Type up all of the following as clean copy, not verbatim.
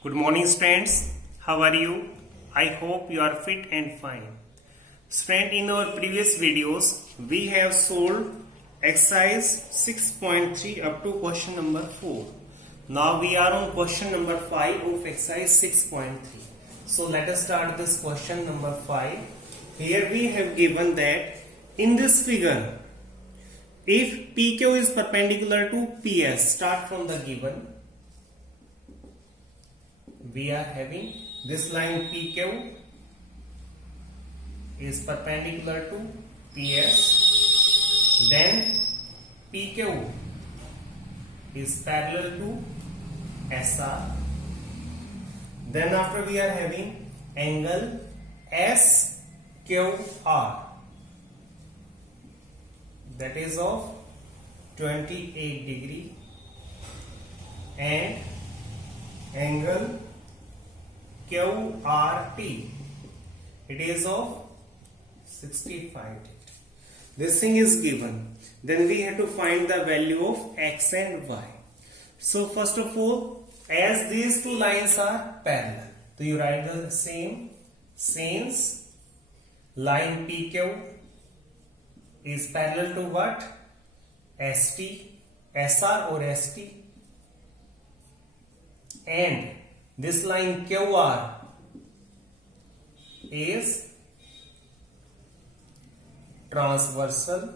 Good morning, students. How are you? I hope you are fit and fine. Student, in our previous videos, we have solved exercise 6.3 up to question number 4. Now we are on question number 5 of exercise 6.3. So let us start this question number 5. Here we have given that in this figure, if PQ is perpendicular to PS, start from the given. We are having this line PQ is perpendicular to PS, then PQ is parallel to SR, then after we are having angle SQR, that is of 28 degree, and angle QRT, it is of 65 degree. This thing is given. Then we have to find the value of X and Y. So first of all, as these two lines are parallel, so you write the same, since line PQ is parallel to what? ST, SR or ST, and this line QR is transversal.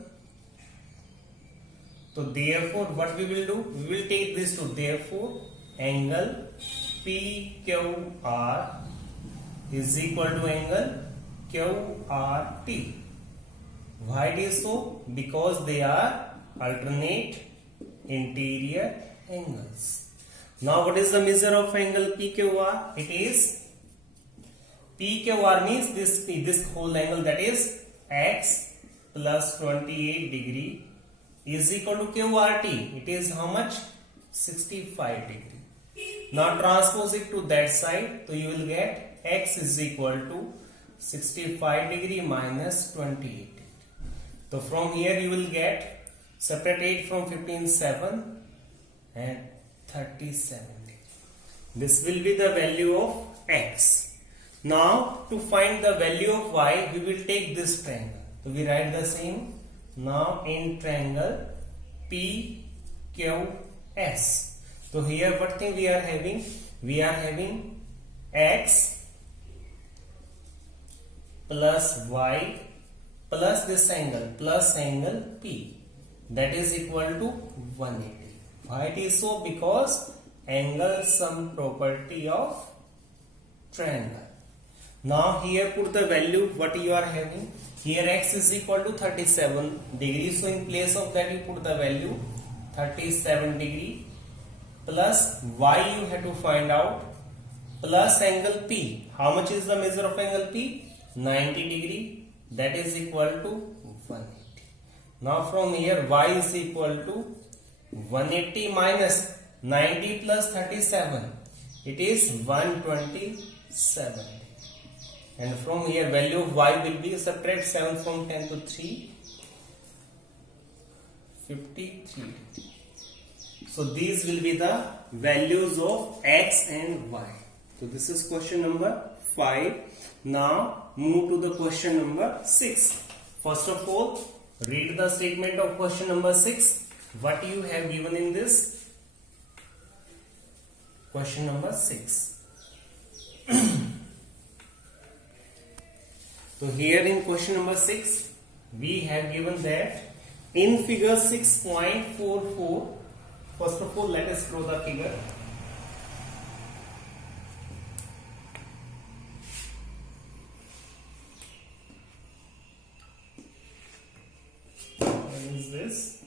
So therefore what we will do? We will take this to therefore angle PQR is equal to angle QRT. Why it is so? Because they are alternate interior angles. Now what is the measure of angle PQR? It is PQR means this whole angle, that is X plus 28 degree is equal to QRT. It is how much? 65 degree. Now transpose it to that side, so you will get X is equal to 65 degree minus 28 degree. So from here you will get, separate 8 from 15, 7 and 37 degree. This will be the value of X. Now to find the value of Y, we will take this triangle. So we write the same. Now in triangle PQS. So here what thing we are having? We are having X plus Y plus this angle plus angle P, that is equal to 180. Why it is so? Because angle sum property of triangle. Now here put the value what you are having. Here X is equal to 37 degrees. So in place of that you put the value 37 degree plus Y you have to find out plus angle P. How much is the measure of angle P? 90 degree. That is equal to 180. Now from here Y is equal to 180 minus 90 plus 37. It is 127. And from here value of Y will be, subtract 7 from 10 to 3, 53. So these will be the values of X and Y. So this is question number 5. Now move to the question number 6. First of all, read the statement of question number 6. What you have given in this question number 6. So here in question number 6, we have given that in figure 6.44, first of all let us draw the figure. What is this?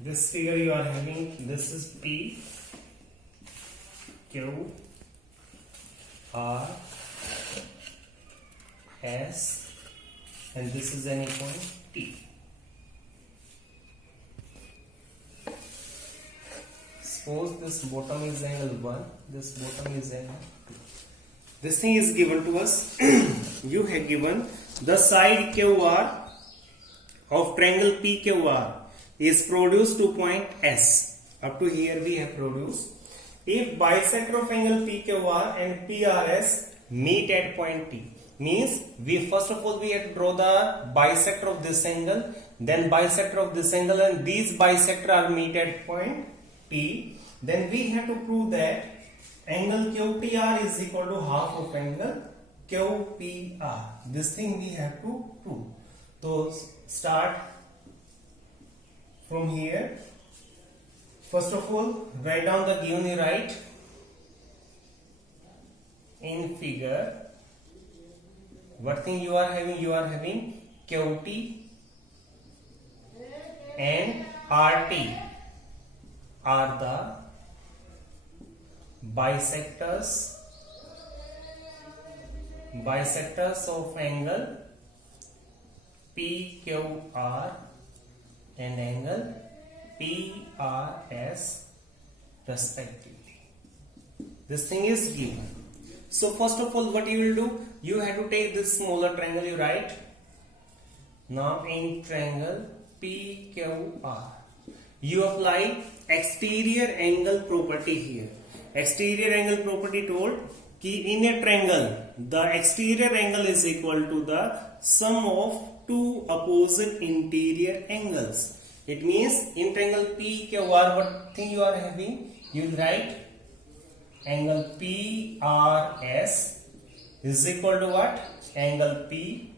This figure you are having, this is P, Q, R, S, and this is any point T. Suppose this bottom is angle 1, this bottom is angle 2. This thing is given to us. You have given the side QR of triangle PQR. is produced to point S. Up to here we have produced. If bisector of angle PQR and PRS meet at point T, means we first of all we have to draw the bisector of this angle, then bisector of this angle, and these bisector are meet at point T. Then we have to prove that angle QTR is equal to half of angle QPR. This thing we have to prove. So start from here. First of all, write down the given you write in figure. What thing you are having? You are having QT and RT are the bisectors of angle PQR and angle PRS respectively. This thing is given. So first of all, what you will do? You have to take this smaller triangle, you write. Now in triangle PQR, you apply exterior angle property here. Exterior angle property told कि in a triangle, the exterior angle is equal to the sum of two opposite interior angles. It means in triangle PQR, what thing you are having? You will write angle PRS is equal to what? Angle P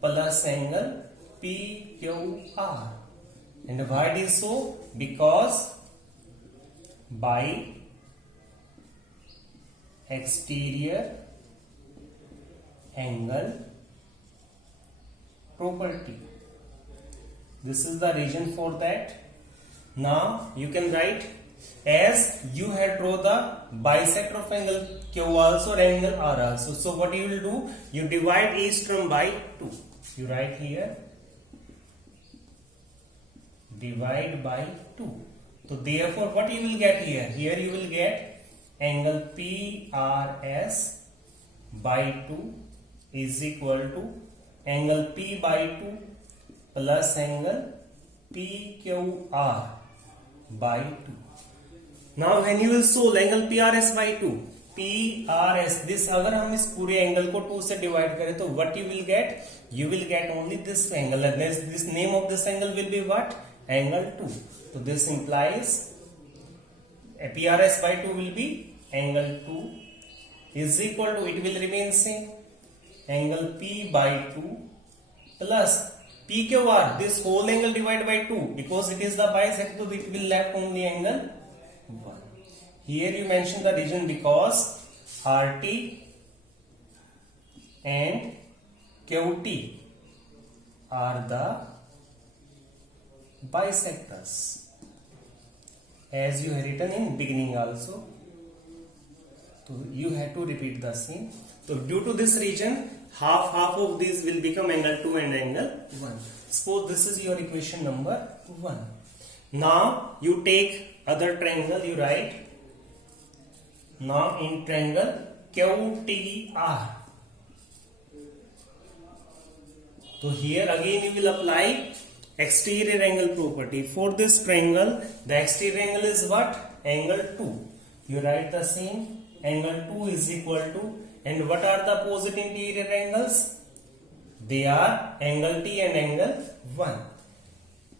plus angle PQR. And why it is so? Because by exterior angle property. This is the reason for that. Now you can write, as you had draw the bisector of angle Q also and angle R also. So what you will do? You divide each term by 2. You write here divide by 2. So therefore what you will get here? Here you will get angle PRS by 2 is equal to angle P by 2 plus angle PQR by 2. Now when you will solve angle PRS by 2, PRS, this अगर हम इस पूरे angle को 2 से divide करें तो what you will get? You will get only this angle, and this name of this angle will be what? Angle 2. So this implies PRS by 2 will be angle 2 is equal to, it will remain same, angle P by 2 plus PQR, this whole angle divided by 2, because it is the bisector, so it will left only angle 1. Here you mention the reason because RT and QT are the bisectors, as you have written in beginning also. So you have to repeat the same. So due to this reason, half of these will become angle 2 and angle 1. Suppose this is your equation number 1. Now you take other triangle, you write now in triangle QTR. So here again you will apply exterior angle property. For this triangle, the exterior angle is what? Angle 2. You write the same, angle 2 is equal to, and what are the opposite interior angles? They are angle T and angle 1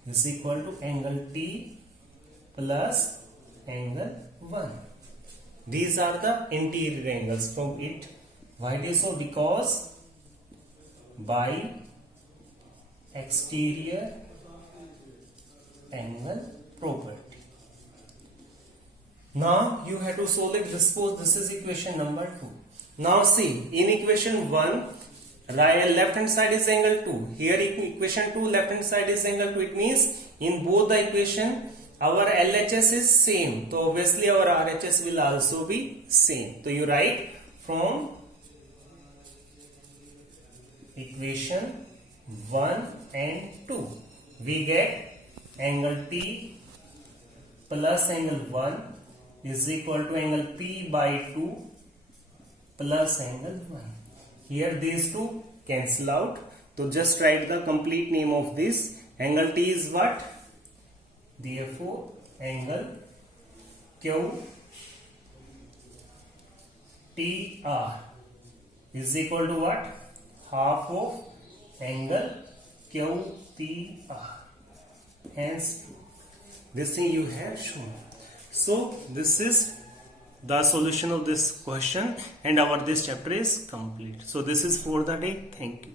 is equal to angle T plus angle 1. These are the interior angles from it. Why it is so? Because by exterior angle property. Now you have to solve it. Suppose this is equation number 2. Now see, in equation 1, left hand side is angle 2. Here equation 2, left hand side is angle 2. It means in both the equation our LHS is same. So obviously our RHS will also be same. So you write from equation 1 and 2. We get angle T plus angle 1 is equal to angle P by 2 plus angle 1. Here these two cancel out. So just write the complete name of this. Angle T is what? therefore angle QTR is equal to what? Half of angle QPR. Hence this thing you have shown. So this is the solution of this question, and our this chapter is complete. So this is for the day. Thank you.